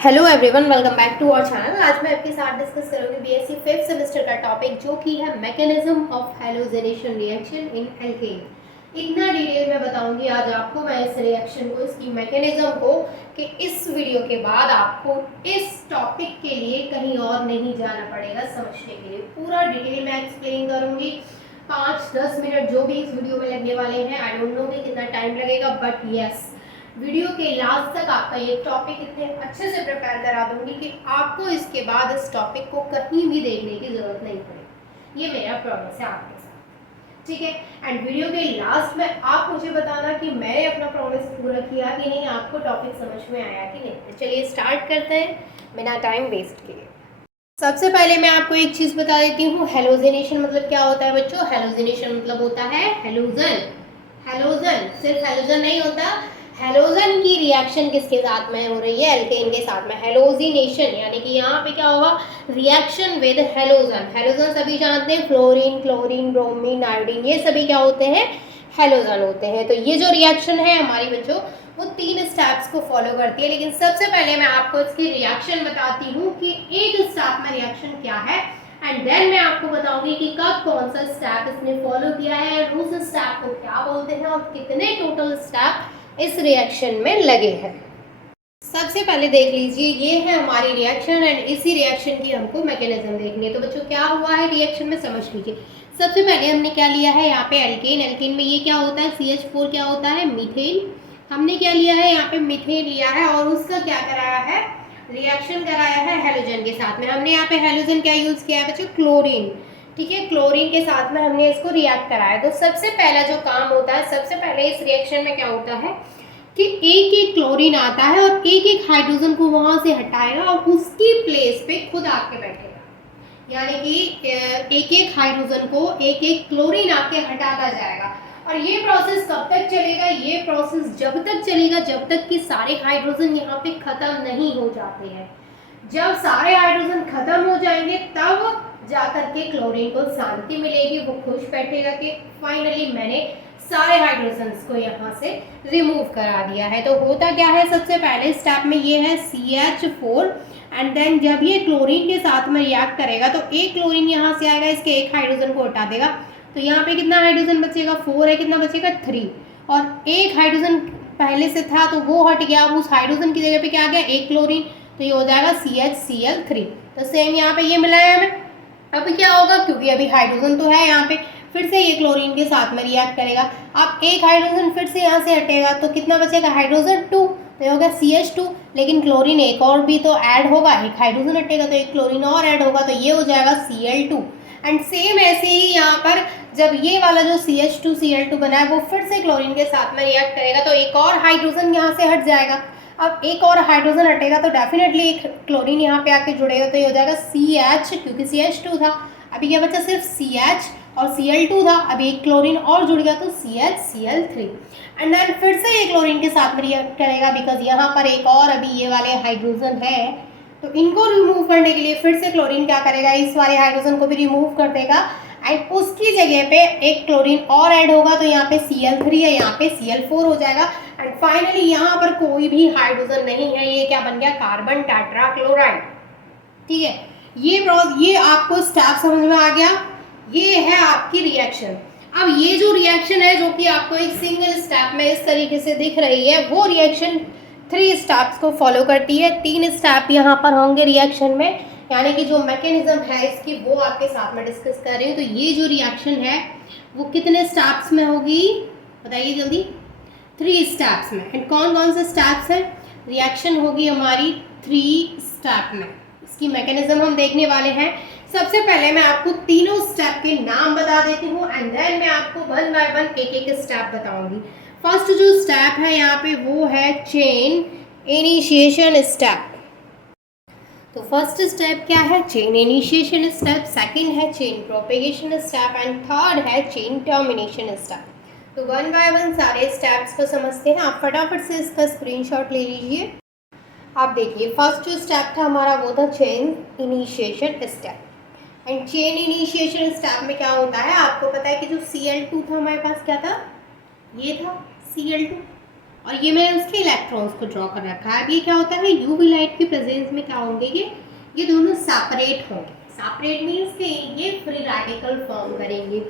Hello everyone, welcome back to our channel. आज मैं आपके साथ डिस्कस करूंगी बीएससी फिफ्थ सेमेस्टर का टॉपिक जो कि है mechanism of halogenation reaction in alkane. इतना डिटेल में बताऊंगी आज आपको मैं इस रिएक्शन को, इसकी मैकेनिज्म को, कि इस वीडियो के बाद आपको इस टॉपिक के लिए कहीं और नहीं जाना पड़ेगा समझने के लिए। पूरा डिटेल में एक्सप्लेन करूंगी। 5-10 मिनट जो भी इस वीडियो में लगने वाले हैं, आई डोंट नो कि कितना टाइम लगेगा, बट यस, वीडियो के लास्ट तक आपका ये टॉपिक इतने अच्छे से प्रिपेयर करा दूंगी कि आपको इसके बाद इस टॉपिक को कहीं भी देखने की जरूरत नहीं पड़ेगी। ये मेरा प्रॉमिस है आपके साथ, ठीक है। एंड वीडियो के लास्ट में आप मुझे बताना कि मैंने अपना प्रॉमिस पूरा किया कि नहीं, आपको टॉपिक समझ में आया कि नहीं। तो चलिए स्टार्ट करते हैं बिना टाइम वेस्ट किए। सबसे पहले मैं आपको एक चीज़ बता देती हूँ, हेलोजिनेशन मतलब क्या होता है बच्चों। हेलोजिनेशन मतलब होता है हेलोजन। हेलोजन सिर्फ हेलोजन नहीं होता, हेलोजन की रिएक्शन किसके साथ में हो रही है, एल्केन के साथ में, हेलोजिनेशन। यानी कि यहाँ पे क्या होगा, रिएक्शन विद हेलोजन। हेलोजन सभी जानते हैं, फ्लोरीन, क्लोरीन, ब्रोमीन, आयोडीन, ये सभी क्या होते हैं, हेलोजन होते हैं। तो ये जो रिएक्शन है हमारी बच्चों, वो 3 स्टेप्स को फॉलो करती है। लेकिन सबसे पहले मैं आपको इसकी रिएक्शन बताती हूँ कि एक स्टेप में रिएक्शन क्या है, एंड देन मैं आपको बताऊंगी कि कब कौन सा स्टेप इसने फॉलो किया है, उस स्टेप को क्या बोलते हैं और कितने टोटल स्टेप इस रिएक्शन में लगे हैं। सबसे पहले देख लीजिए, ये है हमारी रिएक्शन एंड इसी रिएक्शन की हमको मैकेनिज्म देखनी है। तो बच्चों क्या हुआ है रिएक्शन में, समझ लीजिए। सबसे पहले हमने क्या लिया है यहाँ पे एल्केन। एल्केन में ये क्या होता है, CH4 क्या होता है, मीथेन। हमने क्या लिया है यहाँ पे, मीथेन लिया है और उसका क्या कराया है, रिएक्शन कराया है हेलोजन के साथ में। हमने यहाँ पे हेलोजन क्या यूज किया है बच्चों, क्लोरीन, ठीक है। क्लोरीन के साथ में हमने इसको रिएक्ट कराया। तो सबसे पहला जो काम होता है, सबसे पहले इस रिएक्शन में क्या होता है कि एक एक क्लोरीन आता है और एक एक हाइड्रोजन को वहां से हटाएगा और उसकी प्लेस पे खुद आके बैठेगा। यानी कि एक एक हाइड्रोजन को एक एक क्लोरीन आके हटाता जाएगा। और ये प्रोसेस कब तक चलेगा, ये प्रोसेस जब तक चलेगा जब तक कि सारे हाइड्रोजन यहाँ पे खत्म नहीं हो जाते हैं। जब सारे हाइड्रोजन खत्म हो जाएंगे तब जाकर के क्लोरीन को शांति मिलेगी, वो खुश बैठेगा कि फाइनली मैंने सारे हाइड्रोजन्स को यहाँ से रिमूव करा दिया है। तो होता क्या है, सबसे पहले स्टेप में ये है CH4 एंड देन जब ये क्लोरीन के साथ में रिएक्ट करेगा तो एक क्लोरीन यहाँ से आएगा, इसके एक हाइड्रोजन को हटा देगा। तो यहाँ पे कितना हाइड्रोजन बचेगा, 4 है, कितना बचेगा 3। और एक हाइड्रोजन पहले से था तो वो हट गया, अब उस हाइड्रोजन की जगह पे क्या आ गया, एक क्लोरीन, तो ये हो जाएगा CHCl3। तो सेम यहाँ पे ये मिला है हमें। अब क्या होगा, क्योंकि अभी हाइड्रोजन तो है यहाँ पे, फिर से ये क्लोरीन के साथ में रिएक्ट करेगा। अब एक हाइड्रोजन फिर से यहाँ से हटेगा तो कितना बचेगा, हाइड्रोजन 2, तो ये होगा CH2। लेकिन क्लोरीन एक और भी तो ऐड होगा, एक हाइड्रोजन हटेगा तो एक क्लोरीन और ऐड होगा, तो ये हो जाएगा Cl2। एंड सेम ऐसे ही यहाँ पर जब ये वाला जो CH2Cl2 बना है वो फिर से क्लोरीन के साथ में रिएक्ट करेगा तो एक और हाइड्रोजन यहाँ से हट जाएगा। अब एक और हाइड्रोजन हटेगा तो डेफिनेटली एक क्लोरीन यहाँ पे आके जुड़ेगा, तो ये हो जाएगा CH, क्योंकि CH2 था। अभी क्या बचा, सिर्फ CH और Cl2 था, अभी एक क्लोरीन और जुड़ गया तो CHCl3। एंड देन फिर से ये क्लोरीन के साथ में रिएक्ट करेगा, बिकॉज यहाँ पर एक और अभी ये वाले हाइड्रोजन है, तो इनको रिमूव करने के लिए फिर से क्लोरीन क्या करेगा, इस वाले हाइड्रोजन को भी रिमूव कर देगा एंड उसकी जगह पे एक क्लोरीन और ऐड होगा, तो यहाँ पे Cl3 है, यहाँ पे Cl4 हो जाएगा। एंड फाइनली यहाँ पर कोई भी हाइड्रोजन नहीं है, ये क्या बन गया, कार्बन टेट्राक्लोराइड, ठीक है। ये आपको स्टेप समझ में आ गया। ये है आपकी रिएक्शन। अब ये जो रिएक्शन है जो कि आपको एक सिंगल स्टेप में इस तरीके से दिख रही है, वो रिएक्शन 3 स्टेप्स को फॉलो करती है। 3 स्टेप यहाँ पर होंगे रिएक्शन में, यानी कि जो मैकेनिज्म है इसकी वो आपके साथ में डिस्कस कर रही हूँ। तो ये जो रिएक्शन है वो कितने स्टेप्स में होगी, बताइए जल्दी, 3 स्टेप्स में। एंड कौन कौन से स्टेप्स हैं, रिएक्शन होगी हमारी 3 स्टेप में। इसकी मैकेनिज्म हम देखने वाले हैं। सबसे पहले मैं आपको तीनों स्टेप के नाम बता देती हूँ एंड देन मैं आपको 1 बाय 1 एक एक स्टेप बताऊंगी। फर्स्ट जो स्टेप है यहाँ पे वो है चेन इनिशिएशन स्टेप। तो फर्स्ट स्टेप क्या है, चेन इनिशिएशन स्टेप। सेकंड है chain propagation step and third है चेन टर्मिनेशन स्टेप। तो 1 बाय 1 सारे स्टेप्स को समझते हैं। आप फटाफट से इसका स्क्रीनशॉट ले लीजिए। आप देखिए, फर्स्ट जो स्टेप था हमारा वो था chain initiation step. And chain initiation step में क्या होता है, आपको पता है कि जो Cl2 था हमारे पास, क्या था, ये था Cl2, और ये मैंने उसके इलेक्ट्रॉन्स को ड्रॉ कर रखा है। अब ये क्या होता है, यूवी लाइट की प्रेजेंस में क्या होंगे, ये दोनों सेपरेट होंगे। सेपरेट मीन्स कि ये फ्री रेडिकल फॉर्म करेंगे।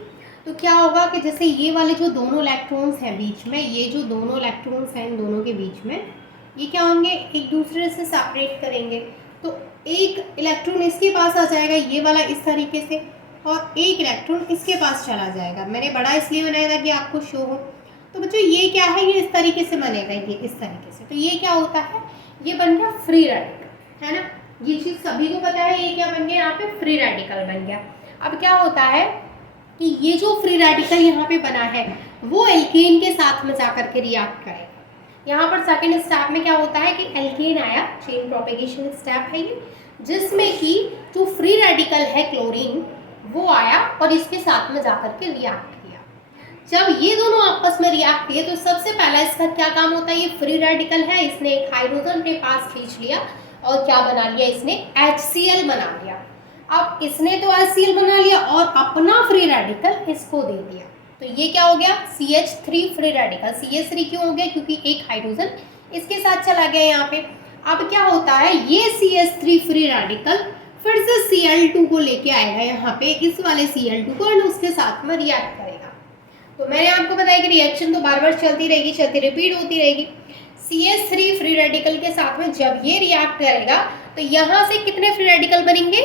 तो क्या होगा कि जैसे ये वाले जो दोनों इलेक्ट्रॉन्स हैं बीच में, ये जो दोनों इलेक्ट्रॉन्स हैं इन दोनों के बीच में, ये क्या होंगे, एक दूसरे से सेपरेट करेंगे। तो एक इलेक्ट्रॉन इसके पास आ जाएगा ये वाला इस तरीके से, और एक इलेक्ट्रॉन इसके पास चला जाएगा। मैंने बड़ा इसलिए बनाया था कि आपको शो हो। तो बच्चों ये क्या है, ये इस तरीके से बनेगा, ये इस तरीके से। तो ये क्या होता है, ये बन गया फ्री रेडिकल, है ना। ये चीज़ सभी को पता है, ये क्या बन गया यहाँ पे, फ्री रेडिकल बन गया। अब क्या होता है कि ये जो फ्री रेडिकल यहाँ पे बना है वो एल्केन के साथ में जाकर के रिएक्ट करेगा। यहाँ पर सेकेंड स्टेप में क्या होता है कि एल्केन आया, चेन प्रोपेगेशन स्टेप है ये, जिसमें कि जो फ्री रेडिकल है क्लोरीन वो आया और इसके साथ में जाकर के रिएक्ट किया। जब ये दोनों आपस में रिएक्ट किए तो सबसे पहला इसका क्या काम होता है, ये फ्री रेडिकल है, इसने एक हाइड्रोजन के पास खींच लिया और क्या बना लिया, इसने HCl बना लिया। अब इसने तो HCl बना लिया और अपना फ्री रेडिकल इसको दे दिया। तो ये क्या हो गया, CH3 फ्री रेडिकल। CH3 क्यों हो गया, क्योंकि एक हाइड्रोजन इसके साथ चला गया यहाँ पे। अब क्या होता है, ये CH3 फ्री रेडिकल फिर से Cl2 को लेके आएगा यहाँ पे, इस वाले Cl2 को, और उसके साथ में रिएक्ट करेगा। तो मैंने आपको बताया कि रिएक्शन तो बार बार चलती रहेगी, चलती रिपीट होती रहेगी। CH3 फ्री रेडिकल के साथ में जब ये रिएक्ट करेगा तो यहाँ से कितने फ्री रेडिकल बनेंगे,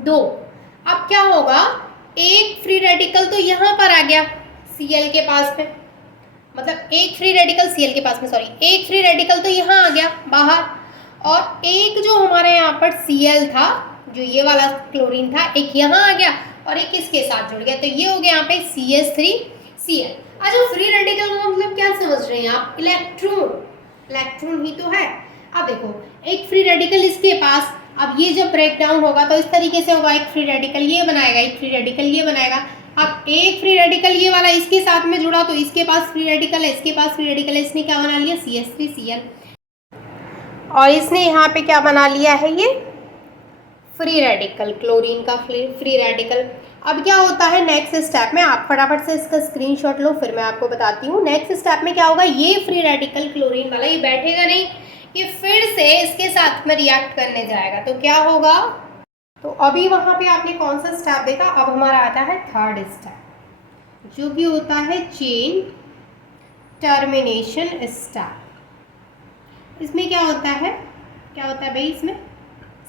2। अब क्या होगा, एक फ्री रेडिकल तो यहाँ पर आ गया Cl के पास में, मतलब एक फ्री रेडिकल Cl के पास में, सॉरी, एक फ्री रेडिकल तो यहाँ आ गया बाहर, और एक जो हमारे यहाँ पर Cl था, जो ये वाला क्लोरीन था, एक यहाँ आ गया और एक इसके साथ जुड़ गया। तो ये हो गया यहाँ पे CH3Cl। अच्छा, फ्री रेडिकल का मतलब क्या समझ रहे हैं आप, इलेक्ट्रॉन ही तो है। अब देखो, एक फ्री रेडिकल इसके पास, अब ये जब ब्रेक डाउन होगा तो इस तरीके से होगा, एक फ्री रेडिकल ये बनाएगा, एक फ्री रेडिकल ये बनाएगा। अब एक फ्री रेडिकल ये वाला इसके साथ में जुड़ा तो इसके पास फ्री रेडिकल है, इसके पास फ्री रेडिकल है, इसने क्या बना लिया, CH3Cl, और इसने यहाँ पे क्या बना लिया है, ये फ्री रेडिकल, क्लोरीन का फ्री रेडिकल। अब क्या होता है नेक्स्ट स्टेप में, आप फटाफट से इसका स्क्रीनशॉट लो, फिर मैं आपको बताती हूँ। नेक्स्ट स्टेप में क्या होगा, ये फ्री रेडिकल क्लोरीन वाला ये बैठेगा नहीं, ये फिर से इसके साथ में रिएक्ट करने जाएगा। तो क्या होगा, तो अभी वहाँ पे आपने कौन सा स्टेप देखा, अब हमारा आता है थर्ड स्टेप, जो कि होता है चेन टर्मिनेशन स्टेप। इसमें क्या होता है भाई, इसमें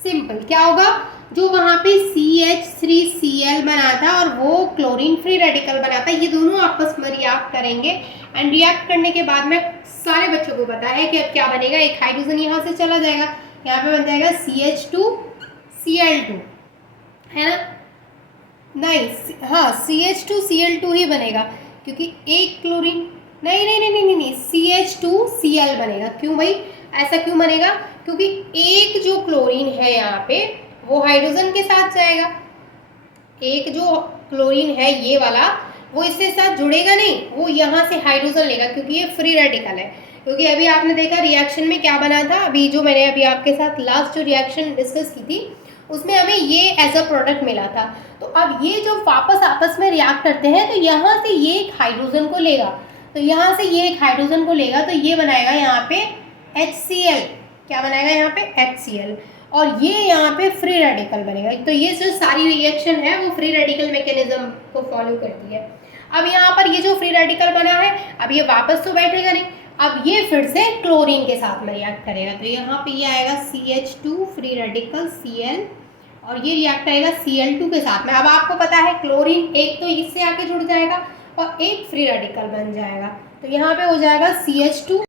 सिंपल क्या होगा, जो वहाँ पे CH3Cl बना था और वो क्लोरीन फ्री रेडिकल बना था, ये दोनों आपस में रिएक्ट करेंगे। एंड रिएक्ट करने के बाद में सारे बच्चों को पता है कि अब क्या बनेगा, एक हाइड्रोजन यहाँ से चला जाएगा, यहाँ पे बन जाएगा CH2Cl2, है ना, नहीं, हाँ CH2Cl2 ही बनेगा, क्योंकि एक क्लोरीन, नहीं, CH2Cl बनेगा। क्यों भाई, ऐसा क्यों बनेगा, क्योंकि एक जो क्लोरीन है यहाँ पे वो हाइड्रोजन के साथ जाएगा, एक जो क्लोरीन है ये वाला वो इसके साथ जुड़ेगा नहीं, वो यहाँ से हाइड्रोजन लेगा, क्योंकि ये फ्री रेडिकल है। क्योंकि अभी आपने देखा रिएक्शन में क्या बना था, अभी जो मैंने अभी आपके साथ लास्ट जो रिएक्शन डिस्कस की थी उसमें हमें ये एज अ प्रोडक्ट मिला था। तो अब ये जो वापस आपस में रिएक्ट करते हैं तो यहाँ से ये एक हाइड्रोजन को लेगा, तो यहाँ से ये एक हाइड्रोजन को लेगा, तो ये बनाएगा यहाँ पे HCl, क्या बनाएगा यहाँ पे HCl, और ये यहाँ पे फ्री रेडिकल बनेगा। तो ये जो सारी रिएक्शन है वो फ्री रेडिकल मैकेनिज्म को फॉलो करती है। अब यहाँ पर ये जो फ्री रेडिकल बना है, अब ये वापस तो बैठेगा नहीं, अब ये फिर से क्लोरीन के साथ में रिएक्ट करेगा। तो यहाँ पे ये आएगा CH2 फ्री रेडिकल Cl, और ये रिएक्ट करेगा Cl2 के साथ में। अब आपको पता है क्लोरीन एक तो इससे आके जुड़ जाएगा और एक फ्री रेडिकल बन जाएगा, तो यहाँ पे हो जाएगा CH2,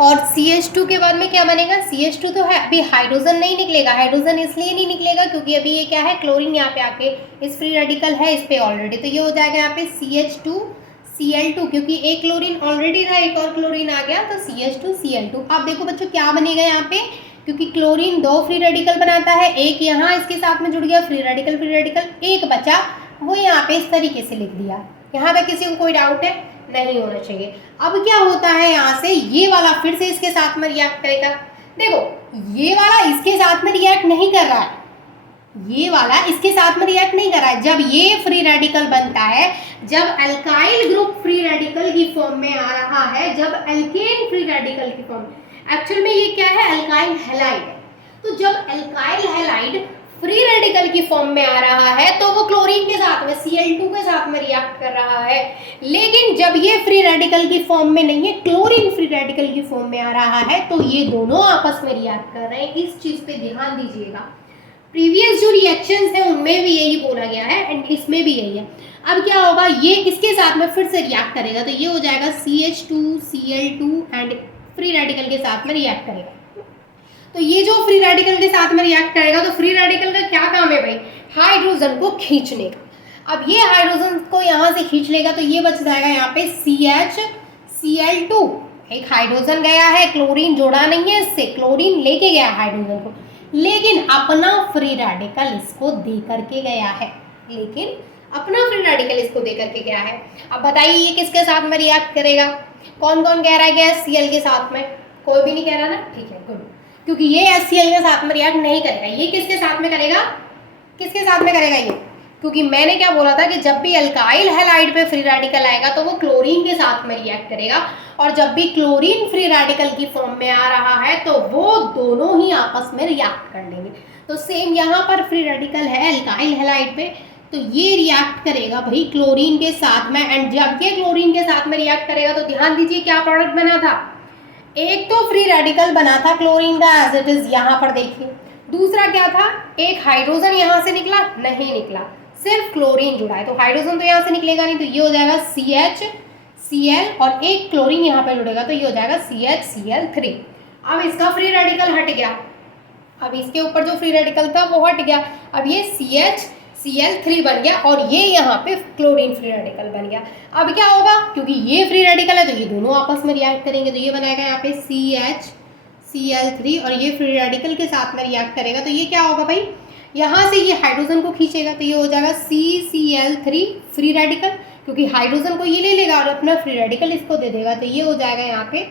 और CH2 के बाद में क्या बनेगा, CH2 तो है, अभी हाइड्रोजन नहीं निकलेगा। हाइड्रोजन इसलिए नहीं निकलेगा क्योंकि अभी ये क्या है, क्लोरीन यहाँ पे आके इस फ्री रेडिकल है इस पे ऑलरेडी, तो ये हो जाएगा यहाँ पे CH2Cl2, क्योंकि एक क्लोरीन ऑलरेडी था, एक और क्लोरीन आ गया, तो CH2Cl2। अब देखो बच्चों क्या बनेगा यहाँ पे, क्योंकि क्लोरीन 2 फ्री रेडिकल बनाता है, एक यहाँ इसके साथ में जुड़ गया फ्री रेडिकल, एक बचा, वो यहाँ पे इस तरीके से लिख दिया। यहाँ तक किसी को कोई डाउट है, नहीं होना चाहिए। अब क्या होता है, यहाँ से ये वाला फिर से इसके साथ में रिएक्ट करेगा। देखो ये वाला इसके साथ में रिएक्ट नहीं कर रहा है, ये वाला इसके साथ में रिएक्ट नहीं कर रहा है। जब ये फ्री रेडिकल बनता है, जब अल्काइल ग्रुप फ्री रेडिकल की फॉर्म में आ रहा है, जब अल्केन फ्री रेडिकल की फॉर्म, एक्चुअल में ये क्या है, अल्काइल हैलाइड है। तो जब अल्काइल हैलाइड फ्री रेडिकल की फॉर्म में आ रहा है तो वो क्लोरीन के साथ में Cl2 के साथ में रिएक्ट कर रहा है। लेकिन जब ये फ्री रेडिकल की फॉर्म में नहीं है, क्लोरीन फ्री रेडिकल की फॉर्म में आ रहा है, तो ये दोनों आपस में रिएक्ट कर रहे हैं। इस चीज पे ध्यान दीजिएगा। प्रीवियस जो रिएक्शंस हैं उनमें भी यही बोला गया है एंड इसमें भी यही है। अब क्या होगा, ये इसके साथ में फिर से रिएक्ट करेगा, तो ये हो जाएगा CH2Cl2 एंड फ्री रेडिकल के साथ में रिएक्ट करेगा। तो ये जो फ्री रेडिकल के साथ में रिएक्ट करेगा, तो फ्री रेडिकल का क्या काम है भाई, हाइड्रोजन को खींचने का। अब ये हाइड्रोजन को यहाँ से खींच लेगा, तो ये बच जाएगा यहाँ पे CHCl2। एक हाइड्रोजन गया है, क्लोरीन जोड़ा नहीं है इससे, क्लोरीन लेके गया हाइड्रोजन को, लेकिन अपना फ्री रेडिकल इसको दे करके गया है, लेकिन अपना फ्री रेडिकल इसको दे करके गया है। अब बताइए ये किसके साथ में रिएक्ट करेगा, कौन कौन कह रहा है गैस Cl के साथ में, कोई भी नहीं कह रहा ना, ठीक है गुड, क्योंकि ये HCl के साथ में रिएक्ट नहीं करेगा। ये किसके साथ में करेगा, किसके साथ में करेगा ये, क्योंकि मैंने क्या बोला था कि जब भी अल्काइल हैलाइड पे फ्री रेडिकल आएगा तो वो क्लोरीन के साथ में रिएक्ट करेगा, और जब भी क्लोरीन फ्री रेडिकल की फॉर्म में आ रहा है तो वो दोनों ही आपस में रिएक्ट कर लेंगे। तो सेम यहाँ पर फ्री रेडिकल है अल्काइल हैलाइड पे, तो ये रिएक्ट करेगा भाई क्लोरीन के साथ में, एंड जब ये क्लोरीन के साथ में रिएक्ट करेगा तो ध्यान दीजिए क्या प्रोडक्ट बना था, एक तो फ्री रेडिकल बना था क्लोरीन का एज इट इज यहाँ पर देखिए, दूसरा क्या था, एक हाइड्रोजन यहाँ से निकला, नहीं निकला, सिर्फ क्लोरीन जुड़ा है, तो हाइड्रोजन तो यहाँ से निकलेगा नहीं, तो ये हो जाएगा CHCl और एक क्लोरीन यहाँ पे जुड़ेगा, तो ये हो जाएगा CHCl3। अब इसका फ्री रेडिकल हट गया, अब इसके ऊपर जो फ्री रेडिकल था वो हट गया, अब ये CHCl3 बन गया और ये यहाँ पे क्लोरीन फ्री रेडिकल बन गया। अब क्या होगा, क्योंकि ये फ्री रेडिकल है तो ये दोनों आपस में रिएक्ट करेंगे, तो ये बनाएगा यहाँ पे CHCl3 और ये फ्री रेडिकल के साथ में रिएक्ट करेगा, तो ये क्या होगा भाई, यहाँ से ये हाइड्रोजन को खींचेगा, तो ये हो जाएगा CCl3 फ्री रेडिकल, क्योंकि हाइड्रोजन को ये ले लेगा और अपना फ्री रेडिकल इसको दे देगा, तो ये हो जाएगा यहाँ पे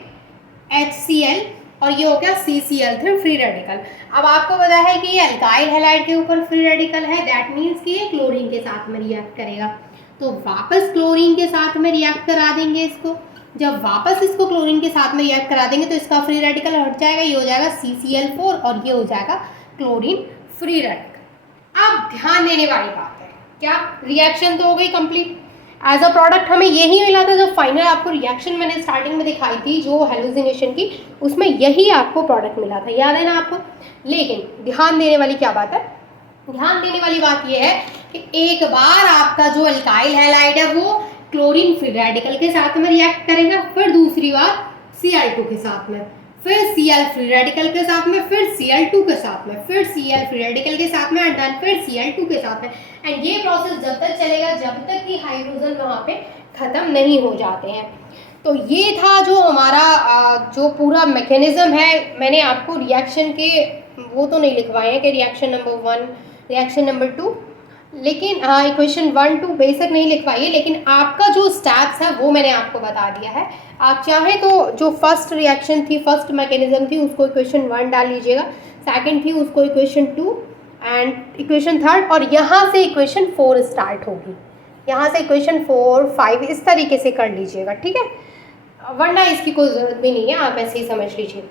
HCl और ये हो गया CCl3 फ्री रेडिकल। अब आपको पता है कि ये अल्काइल हैलाइड के ऊपर फ्री रेडिकल है, दैट मीन्स कि ये क्लोरीन के साथ में रिएक्ट करेगा, तो वापस क्लोरीन के साथ में रिएक्ट करा देंगे इसको। जब वापस इसको क्लोरीन के साथ में रिएक्ट करा देंगे तो इसका फ्री रेडिकल हट जाएगा, ये हो जाएगा CCl4 और ये हो जाएगा क्लोरीन फ्री रेडिकल। अब ध्यान देने वाली बात है, क्या रिएक्शन तो हो गई कंप्लीट, एज अ प्रोडक्ट हमें यही मिला था, जो फाइनल आपको रिएक्शन मैंने स्टार्टिंग में दिखाई थी जो हेलुसिनेशन की, उसमें यही आपको प्रोडक्ट मिला था, याद है ना आपको। लेकिन ध्यान देने वाली क्या बात है, ध्यान देने वाली बात यह है कि एक बार आपका जो अल्काइल हैलाइड है वो क्लोरीन फ्री रेडिकल के साथ में रिएक्ट करेगा, फिर दूसरी बार Cl2 के साथ में, फिर Cl फ्री रेडिकल के साथ में, फिर Cl2 के साथ में, फिर Cl फ्री रेडिकल के साथ में, एंड देन फिर Cl2 के साथ में, एंड ये प्रोसेस जब तक चलेगा जब तक कि हाइड्रोजन वहाँ पे ख़त्म नहीं हो जाते हैं। तो ये था जो हमारा जो पूरा मैकेनिज्म है। मैंने आपको रिएक्शन के वो तो नहीं लिखवाए हैं कि रिएक्शन नंबर 1, रिएक्शन नंबर 2, लेकिन इक्वेशन 1 2 बेसिक नहीं लिखवाइए, लेकिन आपका जो स्टेप्स है वो मैंने आपको बता दिया है। आप चाहें तो जो फर्स्ट रिएक्शन थी, फर्स्ट मैकेनिज्म थी, उसको इक्वेशन 1 डाल लीजिएगा, सेकंड थी उसको इक्वेशन 2 एंड इक्वेशन 3, और यहाँ से इक्वेशन 4 स्टार्ट होगी, यहाँ से इक्वेशन 4 5 इस तरीके से कर लीजिएगा, ठीक है, वरना इसकी कोई ज़रूरत भी नहीं है, आप ऐसे ही समझ लीजिए।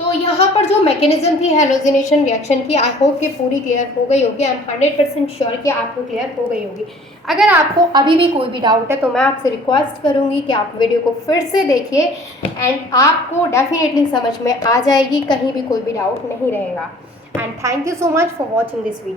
तो यहाँ पर जो मैकेनिज्म थी हेलोजिनेशन रिएक्शन की, आई होप कि पूरी क्लियर हो गई होगी। आई एम 100% श्योर कि आपको क्लियर हो गई होगी। अगर आपको अभी भी कोई भी डाउट है तो मैं आपसे रिक्वेस्ट करूँगी कि आप वीडियो को फिर से देखिए एंड आपको डेफिनेटली समझ में आ जाएगी, कहीं भी कोई भी डाउट नहीं रहेगा। And thank you so much for watching this video.